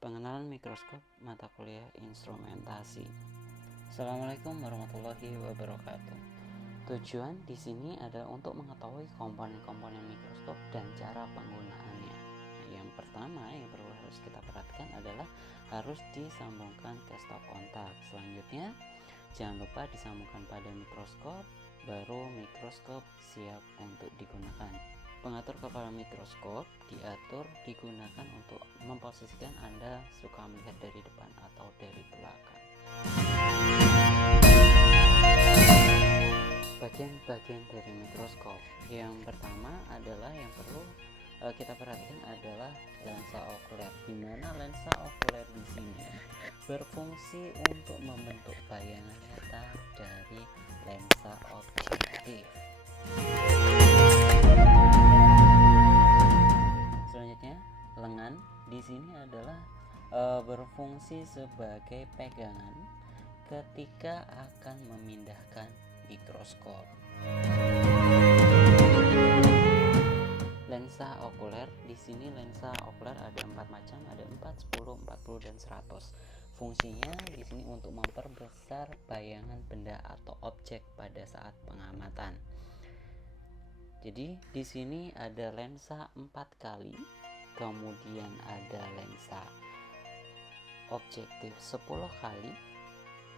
Pengenalan mikroskop mata kuliah instrumentasi. Assalamualaikum warahmatullahi wabarakatuh. Tujuan di sini adalah untuk mengetahui komponen-komponen mikroskop dan cara penggunaannya. Yang pertama yang perlu harus kita perhatikan adalah harus disambungkan ke stop kontak. Selanjutnya, jangan lupa disambungkan pada mikroskop, baru mikroskop siap untuk digunakan. Pengatur kepala mikroskop diatur digunakan untuk memposisikan Anda suka melihat dari depan atau dari belakang. Bagian-bagian dari mikroskop yang pertama adalah yang perlu kita perhatikan adalah lensa okuler, di mana lensa okuler di sini berfungsi untuk membentuk bayangan nyata dari lensa objektif. Selanjutnya, lengan di sini adalah berfungsi sebagai pegangan ketika akan memindahkan mikroskop. Lensa okuler di sini lensa okuler ada 4 macam, ada 4, 10, 40 dan 100. Fungsinya di sini untuk memperbesar bayangan benda atau objek pada saat pengamatan. Jadi di sini ada lensa 4 kali, kemudian ada lensa objektif 10 kali,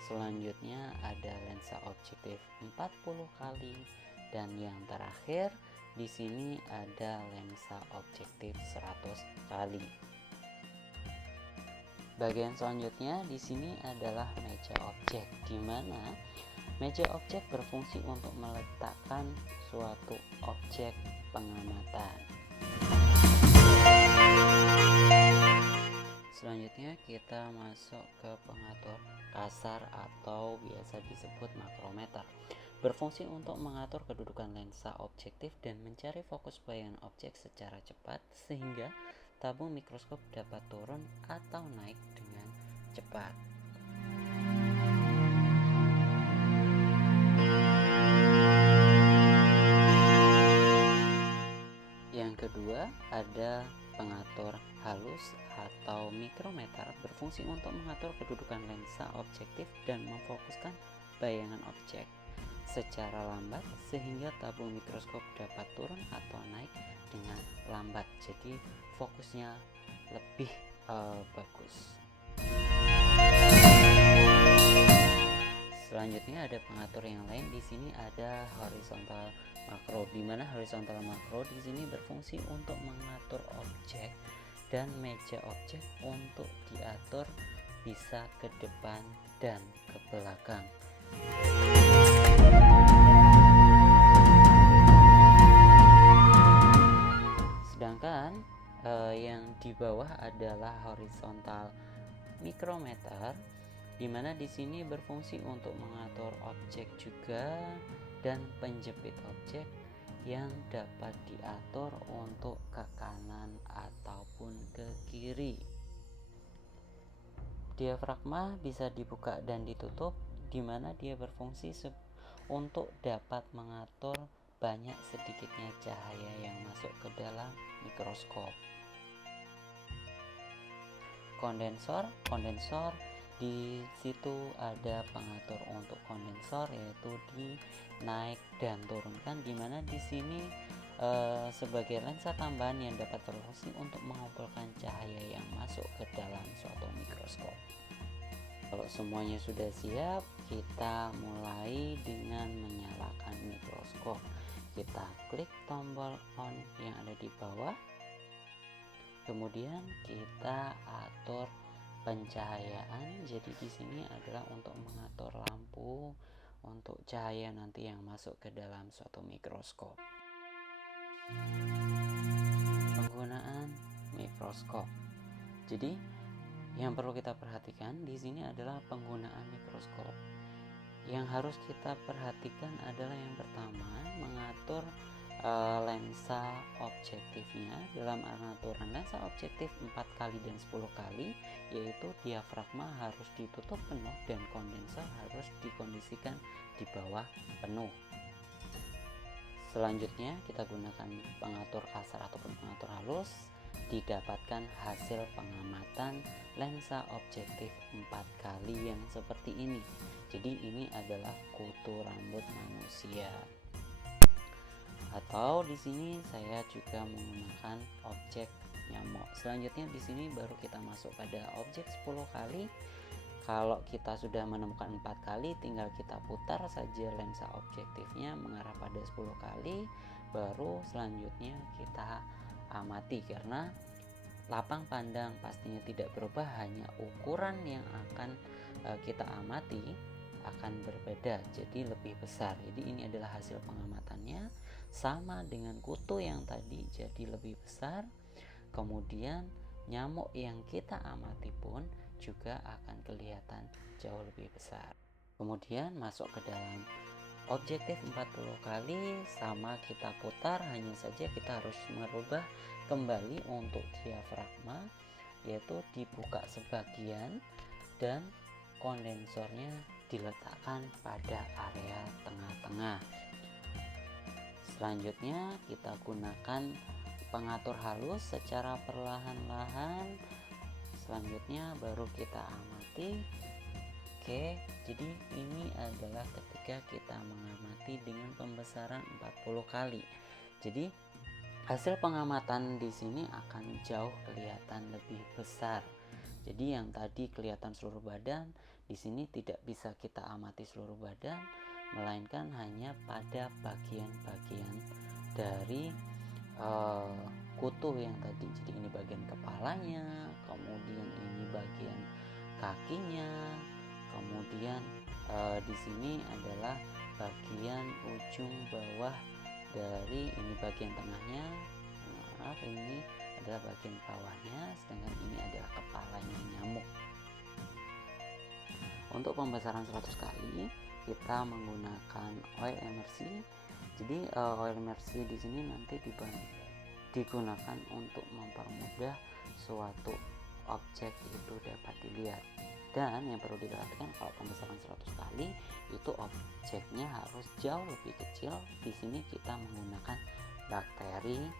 selanjutnya ada lensa objektif 40 kali, dan yang terakhir di sini ada lensa objektif 100 kali. Bagian selanjutnya di sini adalah meja objek, di mana meja objek berfungsi untuk meletakkan suatu objek pengamatan. Selanjutnya kita masuk ke pengatur kasar atau biasa disebut makrometer. Berfungsi untuk mengatur kedudukan lensa objektif dan mencari fokus bayangan objek secara cepat sehingga tabung mikroskop dapat turun atau naik dengan cepat. Yang kedua ada pengatur halus atau mikrometer, berfungsi untuk mengatur kedudukan lensa objektif dan memfokuskan bayangan objek secara lambat sehingga tabung mikroskop dapat turun atau naik dengan lambat, jadi fokusnya lebih bagus. Selanjutnya ada pengatur yang lain, di sini ada horizontal makro, di mana horizontal makro di sini berfungsi untuk mengatur objek dan meja objek untuk diatur bisa ke depan dan ke belakang. Sedangkan yang di bawah adalah horizontal mikrometer, di mana di sini berfungsi untuk mengatur objek juga dan penjepit objek yang dapat diatur untuk ke kanan ataupun ke kiri. Diafragma bisa dibuka dan ditutup, di mana dia berfungsi untuk dapat mengatur banyak sedikitnya cahaya yang masuk ke dalam mikroskop. Kondensor di situ ada pengatur untuk kondensor, yaitu di naik dan turunkan, di mana di sini sebagai lensa tambahan yang dapat berfungsi untuk mengumpulkan cahaya yang masuk ke dalam suatu mikroskop. Kalau semuanya sudah siap, kita mulai dengan menyalakan mikroskop. Kita klik tombol on yang ada di bawah. Kemudian kita atur pencahayaan. Jadi di sini adalah untuk mengatur lampu untuk cahaya nanti yang masuk ke dalam suatu mikroskop. Penggunaan mikroskop. Jadi yang perlu kita perhatikan di sini adalah penggunaan mikroskop. Yang harus kita perhatikan adalah yang pertama, mengatur lensa objektifnya. Dalam pengaturan lensa objektif 4 kali dan 10 kali, yaitu diafragma harus ditutup penuh dan kondensor harus dikondisikan di bawah penuh. Selanjutnya kita gunakan pengatur kasar ataupun pengatur halus. didapatkan hasil pengamatan lensa objektif 4 kali yang seperti ini. Jadi ini adalah kutu rambut manusia. Atau di sini saya juga menggunakan objek nyamuk. Selanjutnya di sini baru kita masuk pada objek 10 kali. Kalau kita sudah menemukan 4 kali, tinggal kita putar saja lensa objektifnya mengarah pada 10 kali, baru selanjutnya kita amati, karena lapang pandang pastinya tidak berubah, hanya ukuran yang akan kita amati akan berbeda, jadi lebih besar. Jadi ini adalah hasil pengamatannya, sama dengan kutu yang tadi, jadi lebih besar. Kemudian nyamuk yang kita amati pun juga akan kelihatan jauh lebih besar. Kemudian masuk ke dalam objektif 40 kali, sama kita putar, hanya saja kita harus merubah kembali untuk diafragma, yaitu dibuka sebagian dan kondensornya diletakkan pada area tengah-tengah. Selanjutnya kita gunakan pengatur halus secara perlahan-lahan. Selanjutnya baru kita amati. Oke, jadi ini adalah ketika kita mengamati dengan pembesaran 40 kali. Jadi hasil pengamatan di sini akan jauh kelihatan lebih besar. Jadi yang tadi kelihatan seluruh badan, di sini tidak bisa kita amati seluruh badan, melainkan hanya pada bagian-bagian dari kutu yang tadi. Jadi ini bagian kepalanya, kemudian ini bagian kakinya, kemudian di sini adalah bagian ujung bawah dari ini bagian tengahnya. Maaf, ini adalah bagian bawahnya, sedangkan ini adalah kepalanya nyamuk. Untuk pembesaran 100 kali kita menggunakan oil immersi. Jadi oil immersi di sini nanti digunakan untuk mempermudah suatu objek itu dapat dilihat. Dan yang perlu diperhatikan, kalau pembesaran 100 kali itu objeknya harus jauh lebih kecil. Di sini kita menggunakan bakteri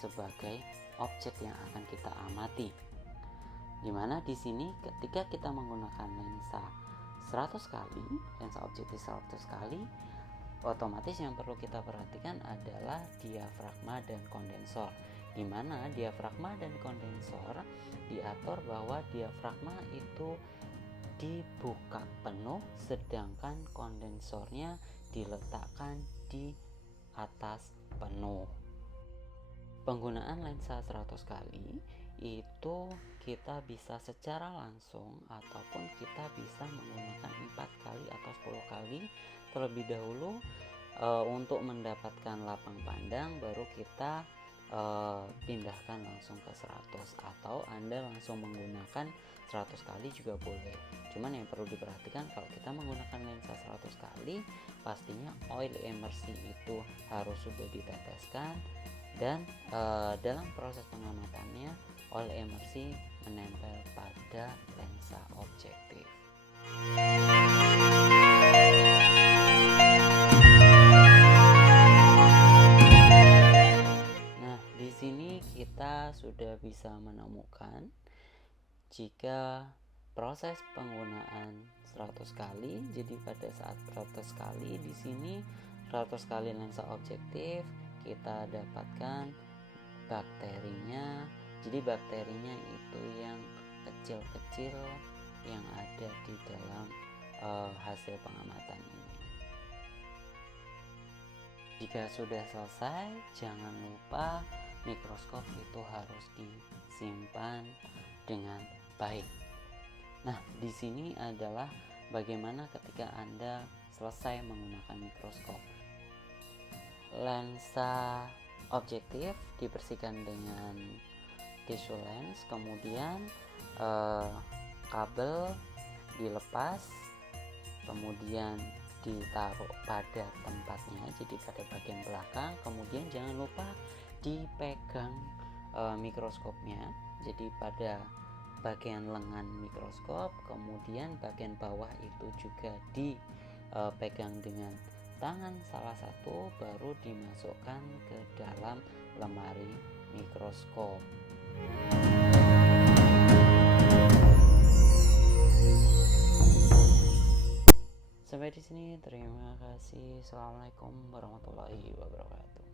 sebagai objek yang akan kita amati. Dimana di sini ketika kita menggunakan lensa 100 kali, lensa objektif 100 kali, otomatis yang perlu kita perhatikan adalah diafragma dan kondensor, di mana diafragma dan kondensor diatur bahwa diafragma itu dibuka penuh, sedangkan kondensornya diletakkan di atas penuh. Penggunaan lensa 100 kali itu kita bisa secara langsung ataupun kita bisa menggunakan 4 kali atau 10 kali terlebih dahulu untuk mendapatkan lapang pandang, baru kita pindahkan langsung ke 100, atau Anda langsung menggunakan 100 kali juga boleh. Cuman yang perlu diperhatikan, kalau kita menggunakan lensa 100 kali, pastinya oil immersi itu harus sudah diteteskan, dan dalam proses pengamatannya oil immersi menempel pada lensa objektif. Nah, di sini kita sudah bisa menemukan jika proses penggunaan 100 kali, jadi pada saat 100 kali di sini 100 kali lensa objektif, kita dapatkan bakterinya. Jadi bakterinya itu yang kecil-kecil yang ada di dalam hasil pengamatan ini. Jika sudah selesai, jangan lupa mikroskop itu harus disimpan dengan baik. Nah, di sini adalah bagaimana ketika Anda selesai menggunakan mikroskop. Lensa objektif dibersihkan dengan tisu lens, kemudian kabel dilepas, kemudian ditaruh pada tempatnya, jadi pada bagian belakang. Kemudian jangan lupa dipegang mikroskopnya, jadi pada bagian lengan mikroskop, kemudian bagian bawah itu juga dipegang dengan tangan salah satu, baru dimasukkan ke dalam lemari mikroskop. Sampai di sini, terima kasih. Assalamualaikum warahmatullahi wabarakatuh.